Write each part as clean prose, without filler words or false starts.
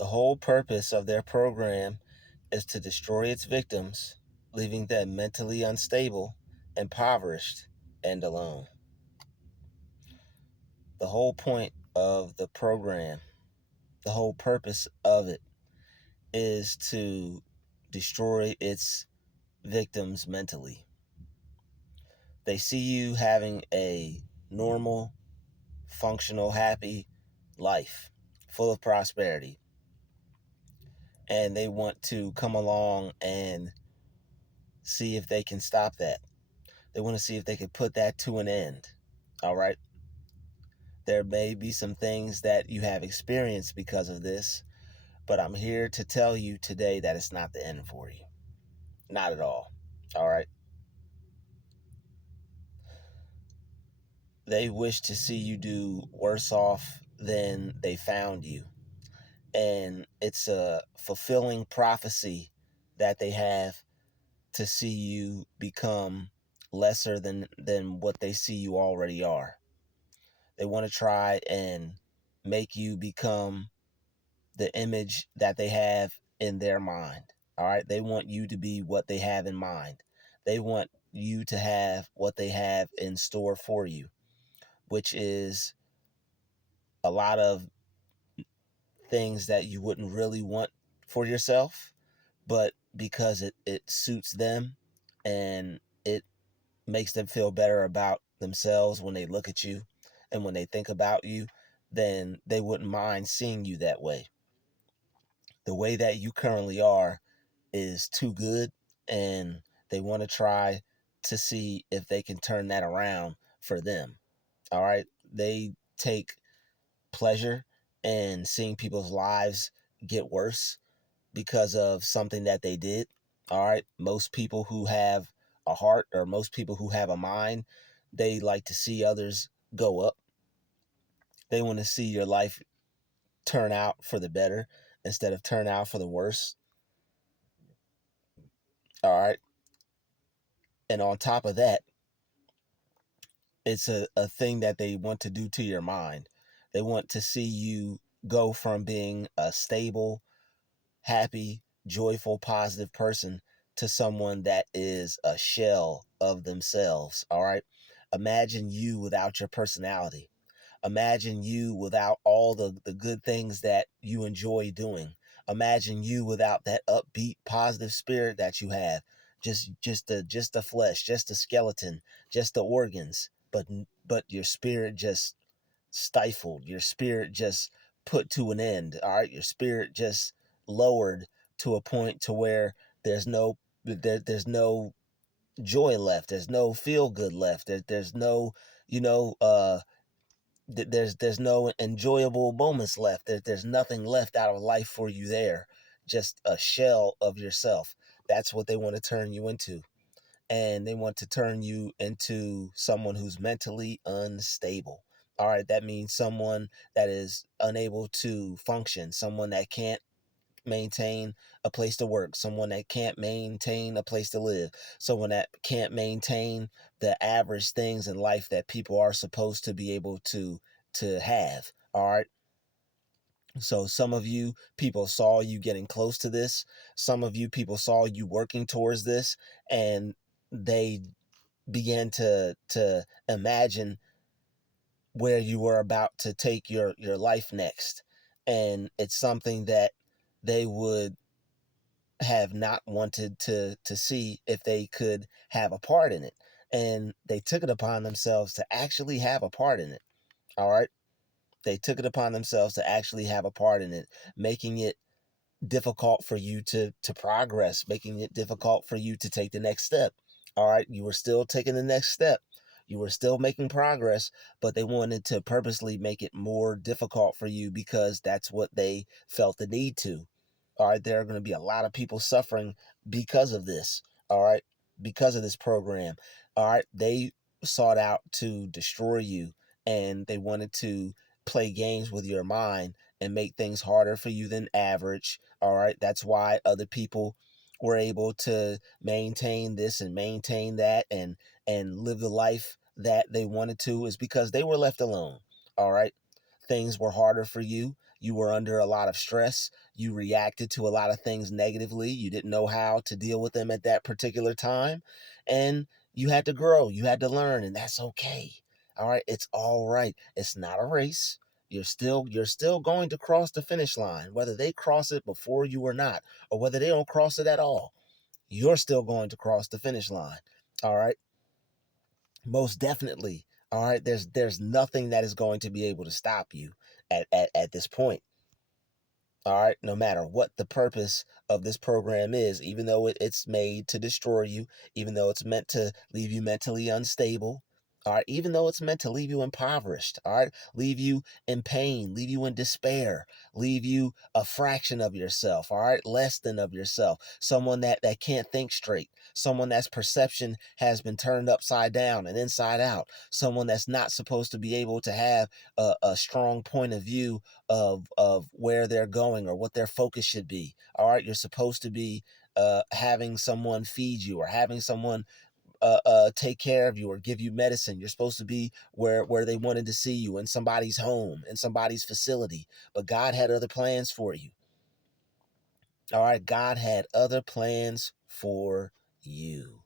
The whole purpose of their program is to destroy its victims, leaving them mentally unstable, impoverished, and alone. The whole point of the program, the whole purpose of it is to destroy its victims mentally. They see you having a normal, functional, happy life full of prosperity, and they want to come along and see if they can stop that. They want to see if they can put that to an end. All right. There may be some things that you have experienced because of this, but I'm here to tell you today that it's not the end for you. Not at all. All right. They wish to see you do worse off than they found you. And it's a fulfilling prophecy that they have to see you become lesser than what they see you already are. They want to try and make you become the image that they have in their mind. All right. They want you to be what they have in mind. They want you to have what they have in store for you, which is a lot of things that you wouldn't really want for yourself, but because it suits them and it makes them feel better about themselves when they look at you and when they think about you, then they wouldn't mind seeing you that way. The way that you currently are is too good, and they want to try to see if they can turn that around for them. All right. They take pleasure in seeing people's lives get worse because of something that they did. All right. Most people who have a heart, or most people who have a mind, they like to see others go up. They want to see your life turn out for the better instead of turn out for the worse. All right. And on top of that, it's a thing that they want to do to your mind. They want to see you go from being a stable, happy, joyful, positive person to someone that is a shell of themselves. All right. Imagine you without your personality. Imagine you without all the good things that you enjoy doing. Imagine you without that upbeat, positive spirit that you have. Just the flesh, just the skeleton, just the organs, but your spirit just stifled. Your spirit just put to an end. All right, your spirit just lowered to a point to where there's no joy left. There's no feel good left. There's no you know there's no enjoyable moments left. There's nothing left out of life for you there. Just a shell of yourself. That's what they want to turn you into. And they want to turn you into someone who's mentally unstable. All right, that means someone that is unable to function, someone that can't maintain a place to work, someone that can't maintain a place to live, someone that can't maintain the average things in life that people are supposed to be able to have. All right. So some of you people saw you getting close to this. Some of you people saw you working towards this, and they began to imagine where you were about to take your life next. And it's something that they would have not wanted to see if they could have a part in it. And they took it upon themselves to actually have a part in it. All right. They took it upon themselves to actually have a part in it, making it difficult for you to progress, making it difficult for you to take the next step. All right. You were still taking the next step. You were still making progress, but they wanted to purposely make it more difficult for you because that's what they felt the need to. All right. There are going to be a lot of people suffering because of this. All right. Because of this program. All right. They sought out to destroy you, and they wanted to play games with your mind and make things harder for you than average. All right. That's why other people were able to maintain this and maintain that and live the life that they wanted to, is because they were left alone. All right. things were harder for you. You were under a lot of stress. You reacted to a lot of things negatively. You didn't know how to deal with them at that particular time. And you had to grow. You had to learn, and that's okay. All right. It's all right. It's not a race. You're still going to cross the finish line, whether they cross it before you or not, or whether they don't cross it at all. You're still going to cross the finish line. All right. Most definitely. All right. There's nothing that is going to be able to stop you at this point. All right, no matter what the purpose of this program is, even though it's made to destroy you, even though it's meant to leave you mentally unstable, all right, even though it's meant to leave you impoverished, all right, leave you in pain, leave you in despair, leave you a fraction of yourself, all right, less than of yourself, someone that can't think straight, someone that's perception has been turned upside down and inside out, someone that's not supposed to be able to have a strong point of view of where they're going or what their focus should be. All right, you're supposed to be having someone feed you or having someone take care of you or give you medicine. You're supposed to be where they wanted to see you, in somebody's home, in somebody's facility. But God had other plans for you. All right, God had other plans for you.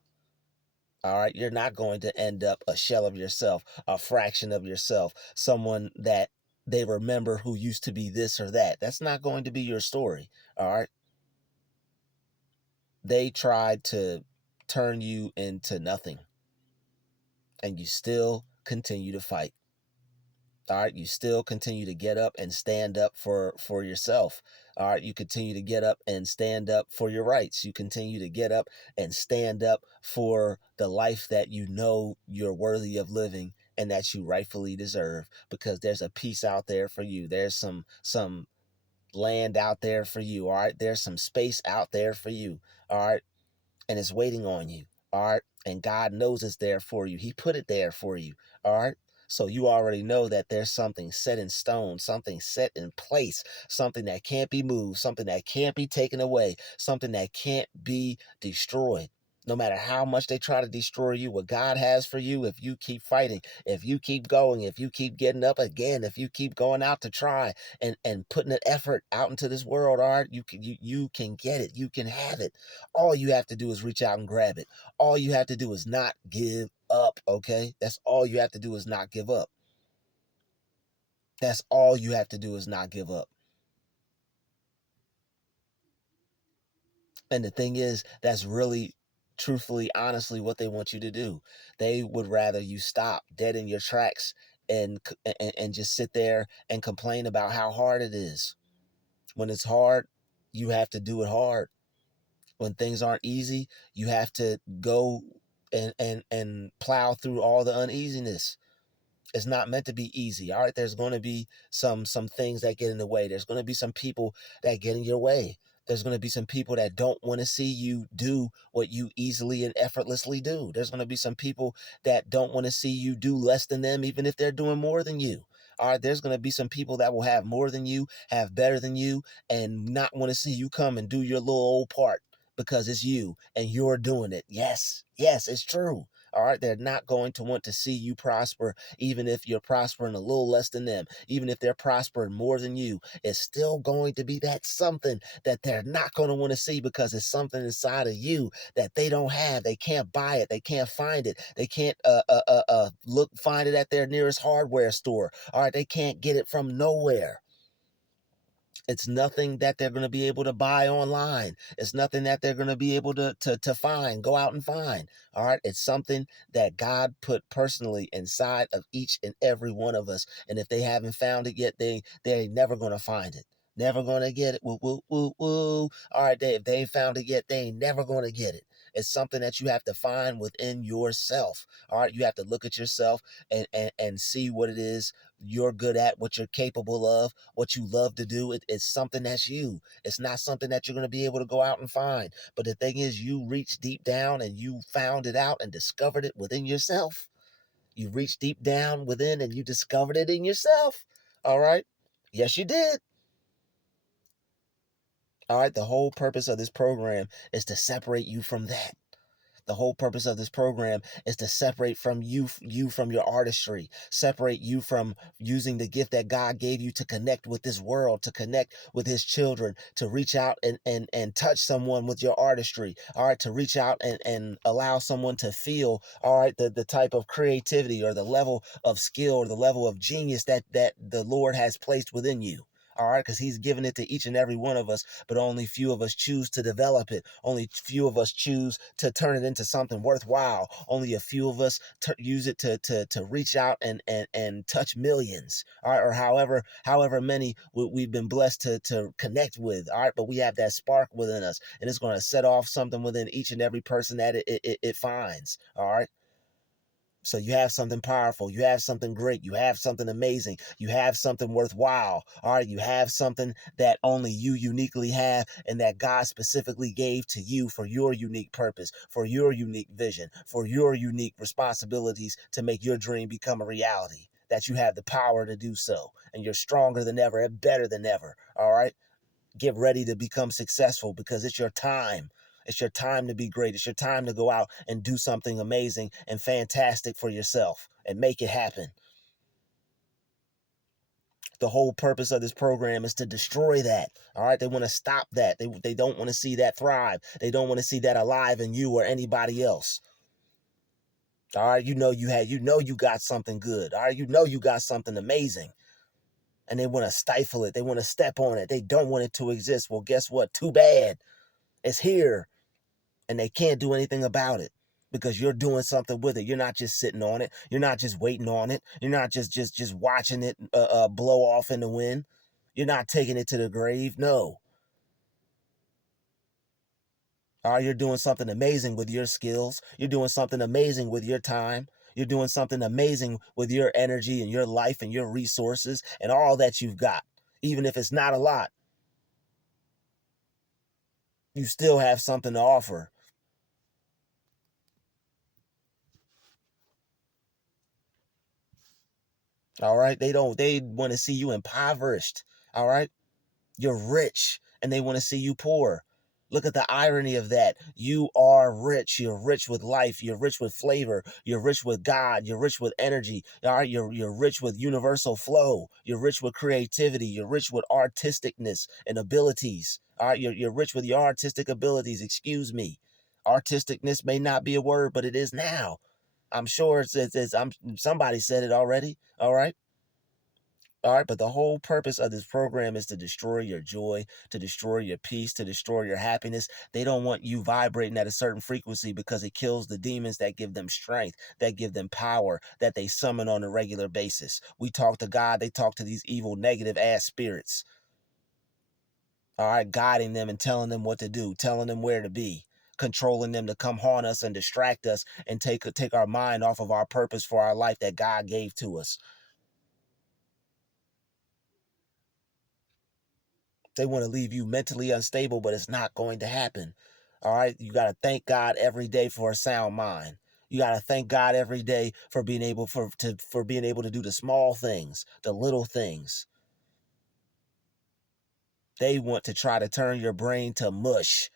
All right, you're not going to end up a shell of yourself, a fraction of yourself, someone that they remember who used to be this or that. That's not going to be your story. All right. They tried to turn you into nothing, and you still continue to fight. All right, you still continue to get up and stand up for yourself. All right, you continue to get up and stand up for your rights. You continue to get up and stand up for the life that you know you're worthy of living and that you rightfully deserve, because there's a peace out there for you. There's some land out there for you. All right, there's some space out there for you. All right, and it's waiting on you. All right. And God knows it's there for you. He put it there for you. All right. So you already know that there's something set in stone, something set in place, something that can't be moved, something that can't be taken away, something that can't be destroyed. No matter how much they try to destroy you, what God has for you, if you keep fighting, if you keep going, if you keep getting up again, if you keep going out to try and putting an effort out into this world, all right, you can get it. You can have it. All you have to do is reach out and grab it. All you have to do is not give up, okay? That's all you have to do is not give up. That's all you have to do is not give up. And the thing is, that's really, truthfully, honestly, what they want you to do. They would rather you stop dead in your tracks and just sit there and complain about how hard it is. When it's hard, you have to do it hard. When things aren't easy, you have to go and plow through all the uneasiness. It's not meant to be easy. All right, there's going to be some things that get in the way. There's going to be some people that get in your way. There's going to be some people that don't want to see you do what you easily and effortlessly do. There's going to be some people that don't want to see you do less than them, even if they're doing more than you. All right, there's going to be some people that will have more than you, have better than you, and not want to see you come and do your little old part because it's you and you're doing it. Yes, it's true. All right, they're not going to want to see you prosper, even if you're prospering a little less than them, even if they're prospering more than you. It's still going to be that something that they're not going to want to see, because it's something inside of you that they don't have. They can't buy it. They can't find it. They can't find it at their nearest hardware store. All right, they can't get it from nowhere. It's nothing that they're going to be able to buy online. It's nothing that they're going to be able to find, go out and find. All right. It's something that God put personally inside of each and every one of us. And if they haven't found it yet, they ain't never going to find it. Never going to get it. Woo, woo, woo, woo. All right. If they ain't found it yet, they ain't never going to get it. It's something that you have to find within yourself. All right. You have to look at yourself and see what it is you're good at, what you're capable of, what you love to do. It's something that's you. It's not something that you're going to be able to go out and find. But the thing is, you reached deep down and you found it out and discovered it within yourself. You reached deep down within and you discovered it in yourself. All right. Yes, you did. All right. The whole purpose of this program is to separate you from that. The whole purpose of this program is to separate from you from your artistry, separate you from using the gift that God gave you to connect with this world, to connect with his children, to reach out and touch someone with your artistry. All right, to reach out and allow someone to feel, all right, the type of creativity or the level of skill or the level of genius that the Lord has placed within you. All right, because he's given it to each and every one of us, but only few of us choose to develop it. Only few of us choose to turn it into something worthwhile. Only a few of us use it to reach out and touch millions. All right, or however many we've been blessed to connect with. All right, but we have that spark within us, and it's going to set off something within each and every person that it finds. All right. So you have something powerful, you have something great, you have something amazing, you have something worthwhile. All right, you have something that only you uniquely have and that God specifically gave to you for your unique purpose, for your unique vision, for your unique responsibilities to make your dream become a reality. That you have the power to do so, and you're stronger than ever and better than ever. All right, get ready to become successful because it's your time. It's your time to be great. It's your time to go out and do something amazing and fantastic for yourself and make it happen. The whole purpose of this program is to destroy that. All right. They want to stop that. They don't want to see that thrive. They don't want to see that alive in you or anybody else. All right. You got something good. All right. You got something amazing. And they want to stifle it. They want to step on it. They don't want it to exist. Well, guess what? Too bad. It's here. And they can't do anything about it because you're doing something with it. You're not just sitting on it. You're not just waiting on it. You're not just watching it blow off in the wind. You're not taking it to the grave. No. All right, you're doing something amazing with your skills. You're doing something amazing with your time. You're doing something amazing with your energy and your life and your resources and all that you've got. Even if it's not a lot, you still have something to offer. All right. They want to see you impoverished. All right. You're rich and they want to see you poor. Look at the irony of that. You are rich. You're rich with life. You're rich with flavor. You're rich with God. You're rich with energy. All right. You're rich with universal flow. You're rich with creativity. You're rich with artisticness and abilities. All right. You're rich with your artistic abilities. Excuse me. Artisticness may not be a word, but it is now. I'm sure somebody said it already. All right. All right, but the whole purpose of this program is to destroy your joy, to destroy your peace, to destroy your happiness. They don't want you vibrating at a certain frequency because it kills the demons that give them strength, that give them power, that they summon on a regular basis. We talk to God, they talk to these evil, negative ass spirits. All right, guiding them and telling them what to do, telling them where to be, controlling them to come haunt us and distract us and take our mind off of our purpose for our life that God gave to us. They want to leave you mentally unstable, but it's not going to happen. All right. You got to thank God every day for a sound mind. You got to thank God every day for being able for being able to do the small things, the little things. They want to try to turn your brain to mush.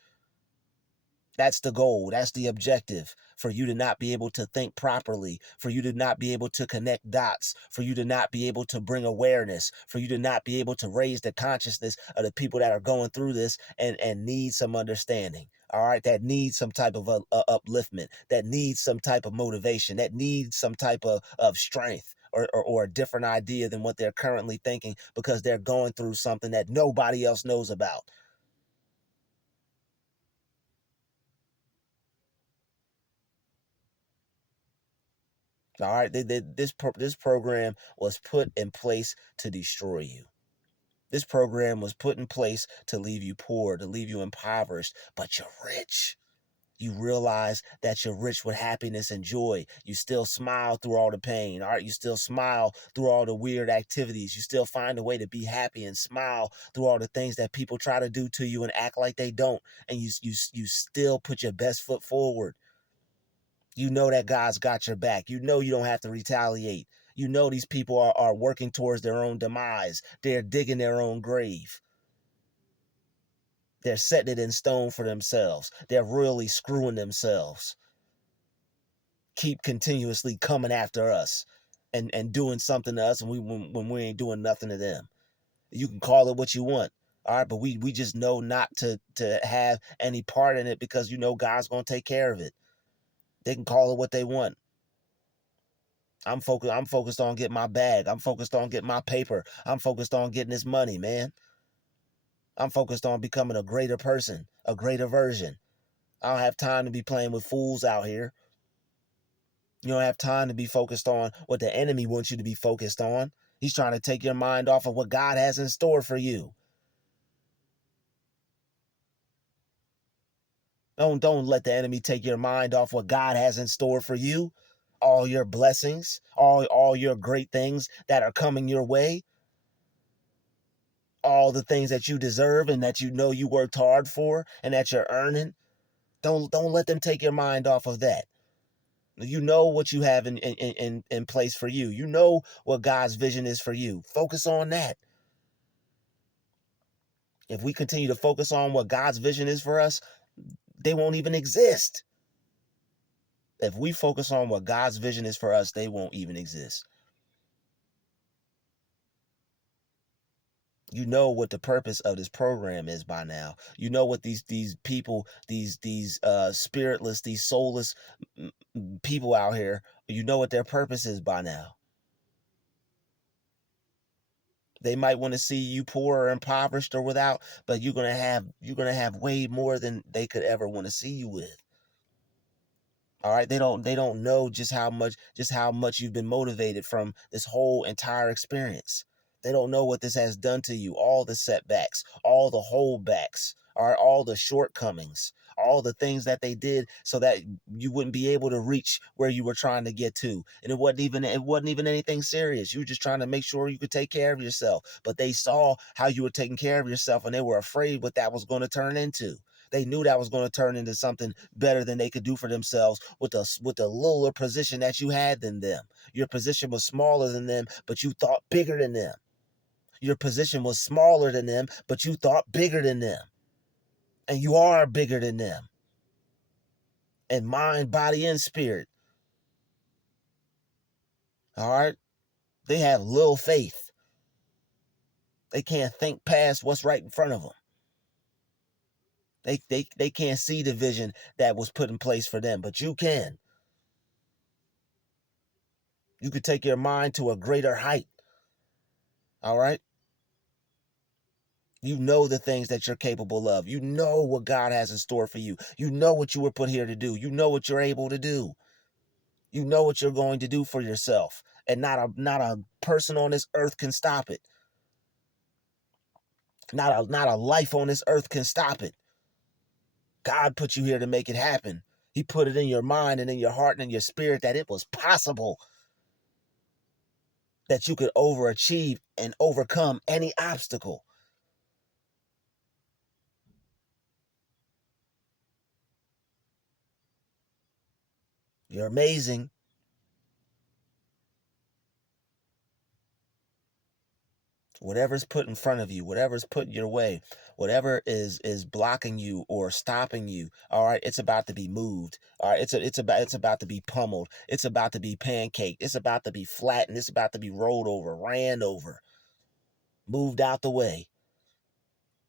That's the goal. That's the objective for you to not be able to think properly, for you to not be able to connect dots, for you to not be able to bring awareness, for you to not be able to raise the consciousness of the people that are going through this and need some understanding. All right, that needs some type of upliftment, that needs some type of motivation, that needs some type of strength. Or a different idea than what they're currently thinking because they're going through something that nobody else knows about. All right, this program was put in place to destroy you. This program was put in place to leave you poor, to leave you impoverished, but you're rich. You realize that you're rich with happiness and joy. You still smile through all the pain. All right, you still smile through all the weird activities. You still find a way to be happy and smile through all the things that people try to do to you and act like they don't. And you still put your best foot forward. You know that God's got your back. You know you don't have to retaliate. You know these people are working towards their own demise. They're digging their own grave. They're setting it in stone for themselves. They're really screwing themselves. keep continuously coming after us and doing something to us, and when we ain't doing nothing to them. You can call it what you want. All right, but we just know not to have any part in it, because God's gonna take care of it. They can call it what they want. I'm focused on getting my bag. I'm focused on getting my paper. I'm focused on getting this money, man. I'm focused on becoming a greater person, a greater version. I don't have time to be playing with fools out here. You don't have time to be focused on what the enemy wants you to be focused on. He's trying to take your mind off of what God has in store for you. Don't let the enemy take your mind off what God has in store for you. All your blessings, all your great things that are coming your way, all the things that you deserve and that you worked hard for and that you're earning. Don't let them take your mind off of that. You know what you have in place for you. You know what God's vision is for you. Focus on that. If we continue to focus on what God's vision is for us, they won't even exist. If we focus on what God's vision is for us, they won't even exist. You know what the purpose of this program is by now. You know what these people, these spiritless, these soulless people out here, you know what their purpose is by now. They might want to see you poor or impoverished or without, but you're gonna have way more than they could ever want to see you with. All right, they don't know just how much you've been motivated from this whole entire experience. They don't know what this has done to you, all the setbacks, all the holdbacks, all the shortcomings, all the things that they did so that you wouldn't be able to reach where you were trying to get to. And it wasn't even anything serious. You were just trying to make sure you could take care of yourself. But they saw how you were taking care of yourself, and they were afraid what that was going to turn into. They knew that was going to turn into something better than they could do for themselves with a littler position that you had than them. Your position was smaller than them, but you thought bigger than them. Your position was smaller than them, but you thought bigger than them. And you are bigger than them. In mind, body, and spirit. All right? They have little faith. They can't think past what's right in front of them. They can't see the vision that was put in place for them, but you can. You could take your mind to a greater height. All right? You know the things that you're capable of. You know what God has in store for you. You know what you were put here to do. You know what you're able to do. You know what you're going to do for yourself. And not a person on this earth can stop it. Not a life on this earth can stop it. God put you here to make it happen. He put it in your mind and in your heart and in your spirit that it was possible that you could overachieve and overcome any obstacle. You're amazing. Whatever's put in front of you, whatever's put in your way, whatever is blocking you or stopping you, all right, it's about to be moved. All right, it's about to be pummeled. It's about to be pancaked. It's about to be flattened. It's about to be rolled over, ran over, moved out the way.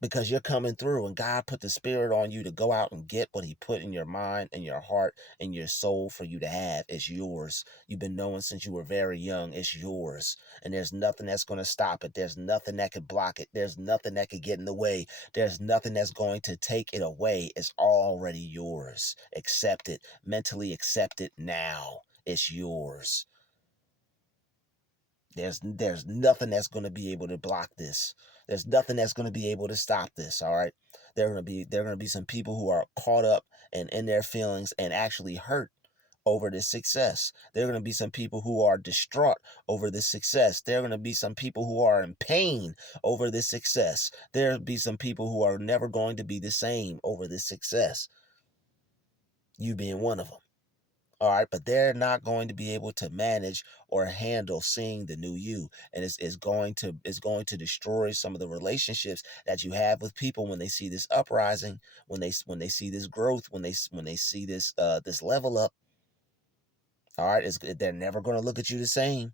Because you're coming through, and God put the spirit on you to go out and get what he put in your mind and your heart and your soul for you to have. It's yours. You've been knowing since you were very young. It's yours. And there's nothing that's going to stop it. There's nothing that could block it. There's nothing that could get in the way. There's nothing that's going to take it away. It's already yours. Accept it. Mentally accept it now. It's yours. There's nothing that's going to be able to block this. There's nothing that's going to be able to stop this. All right. There are going to be some people who are caught up and in their feelings and actually hurt over this success. There are going to be some people who are distraught over this success. There are going to be some people who are in pain over this success. There'll be some people who are never going to be the same over this success. You being one of them. All right, but they're not going to be able to manage or handle seeing the new you, and it's going to destroy some of the relationships that you have with people when they see this uprising, when they see this growth, when they see this level up. All right, they're never going to look at you the same,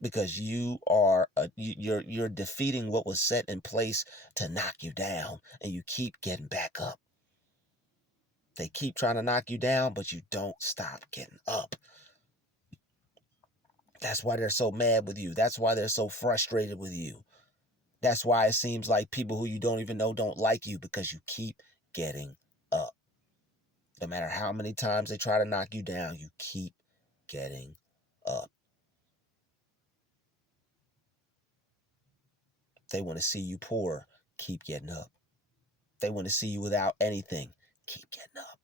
because you're defeating what was set in place to knock you down, and you keep getting back up. They keep trying to knock you down, but you don't stop getting up. That's why they're so mad with you. That's why they're so frustrated with you. That's why it seems like people who you don't even know don't like you, because you keep getting up. No matter how many times they try to knock you down, you keep getting up. They want to see you poor, keep getting up. They want to see you without anything, keep getting up.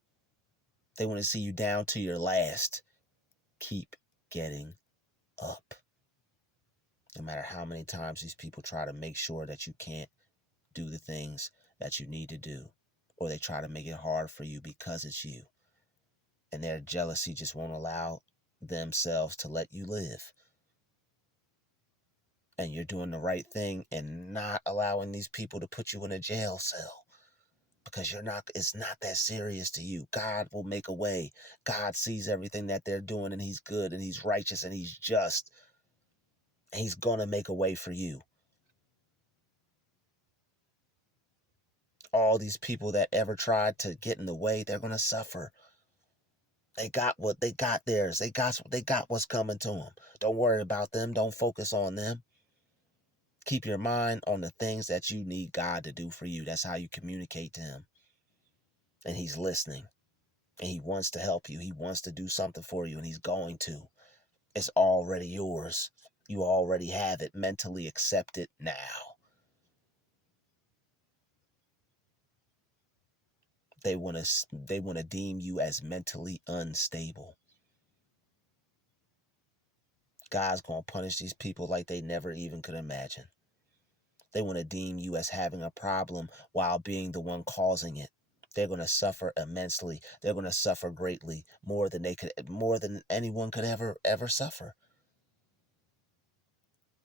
They want to see you down to your last, keep getting up. No matter how many times these people try to make sure that you can't do the things that you need to do, or they try to make it hard for you because it's you, and their jealousy just won't allow themselves to let you live. And you're doing the right thing and not allowing these people to put you in a jail cell, because it's not that serious to you. God will make a way. God sees everything that they're doing, and he's good, and he's righteous, and he's just. And he's going to make a way for you. All these people that ever tried to get in the way, they're going to suffer. They got theirs. They got what's coming to them. Don't worry about them. Don't focus on them. Keep your mind on the things that you need God to do for you. That's how you communicate to him. And he's listening. And he wants to help you. He wants to do something for you, and he's going to. It's already yours. You already have it. Mentally accept it now. They want to deem you as mentally unstable. God's going to punish these people like they never even could imagine. They want to deem you as having a problem while being the one causing it. They're going to suffer immensely. They're going to suffer greatly, more than anyone could ever suffer.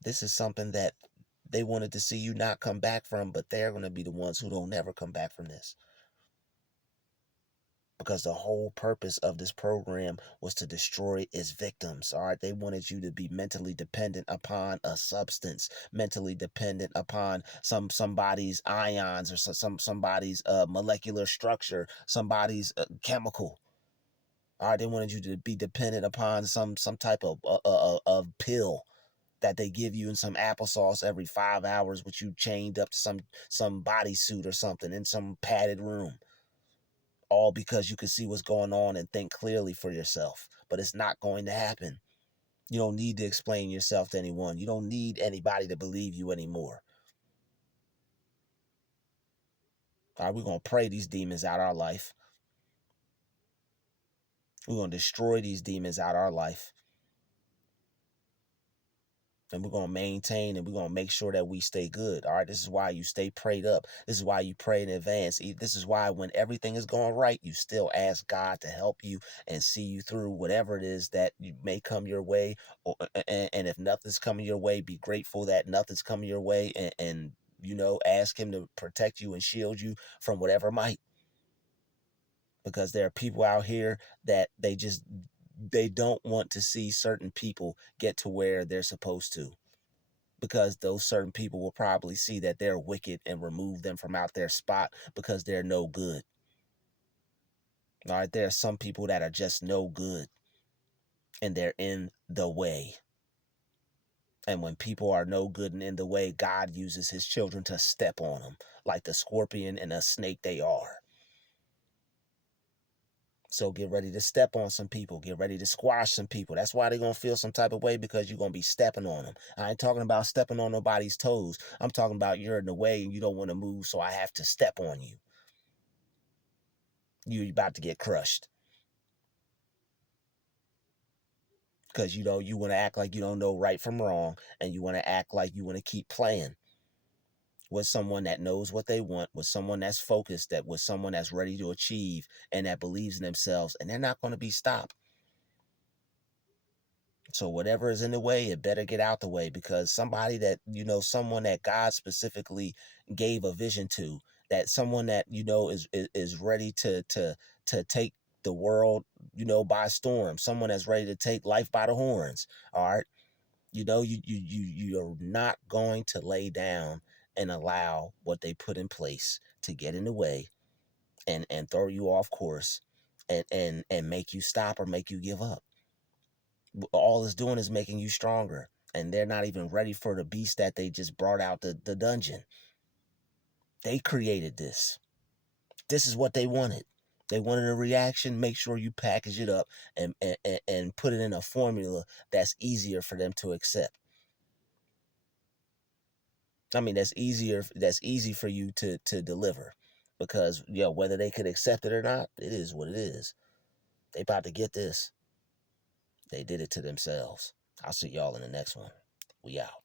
This is something that they wanted to see you not come back from, but they're going to be the ones who don't never come back from this. Because the whole purpose of this program was to destroy its victims. All right, they wanted you to be mentally dependent upon a substance, mentally dependent upon somebody's ions, or somebody's molecular structure, somebody's chemical. All right, they wanted you to be dependent upon some type of pill that they give you in some applesauce every 5 hours, with you chained up to some bodysuit or something in some padded room. All because you can see what's going on and think clearly for yourself. But it's not going to happen. You don't need to explain yourself to anyone. You don't need anybody to believe you anymore. All right, we're going to pray these demons out our life. We're going to destroy these demons out our life. And we're going to maintain, and we're going to make sure that we stay good. All right, this is why you stay prayed up. This is why you pray in advance. This is why when everything is going right, you still ask God to help you and see you through whatever it is that may come your way. And if nothing's coming your way, be grateful that nothing's coming your way, and ask him to protect you and shield you from whatever might. Because there are people out here that they don't want to see certain people get to where they're supposed to, because those certain people will probably see that they're wicked and remove them from out their spot because they're no good. All right, there are some people that are just no good, and they're in the way. And when people are no good and in the way, God uses his children to step on them like the scorpion and the snake they are. So get ready to step on some people. Get ready to squash some people. That's why they're going to feel some type of way, because you're going to be stepping on them. I ain't talking about stepping on nobody's toes. I'm talking about you're in the way and you don't want to move, so I have to step on you. You're about to get crushed. Because, you want to act like you don't know right from wrong, and you want to act like you want to keep playing with someone that knows what they want, with someone that's focused, with someone that's ready to achieve and that believes in themselves, and they're not going to be stopped. So whatever is in the way, it better get out the way, because somebody that, someone that God specifically gave a vision to, that someone that, is ready to the world, by storm. Someone that's ready to take life by the horns. All right. You're not going to lay down and allow what they put in place to get in the way and throw you off course and make you stop or make you give up. All it's doing is making you stronger. And they're not even ready for the beast that they just brought out the dungeon. They created this. This is what they wanted. They wanted a reaction. Make sure you package it up and put it in a formula that's easier for them to accept. I mean, that's easy for you to deliver. Because, whether they could accept it or not, it is what it is. They about to get this. They did it to themselves. I'll see y'all in the next one. We out.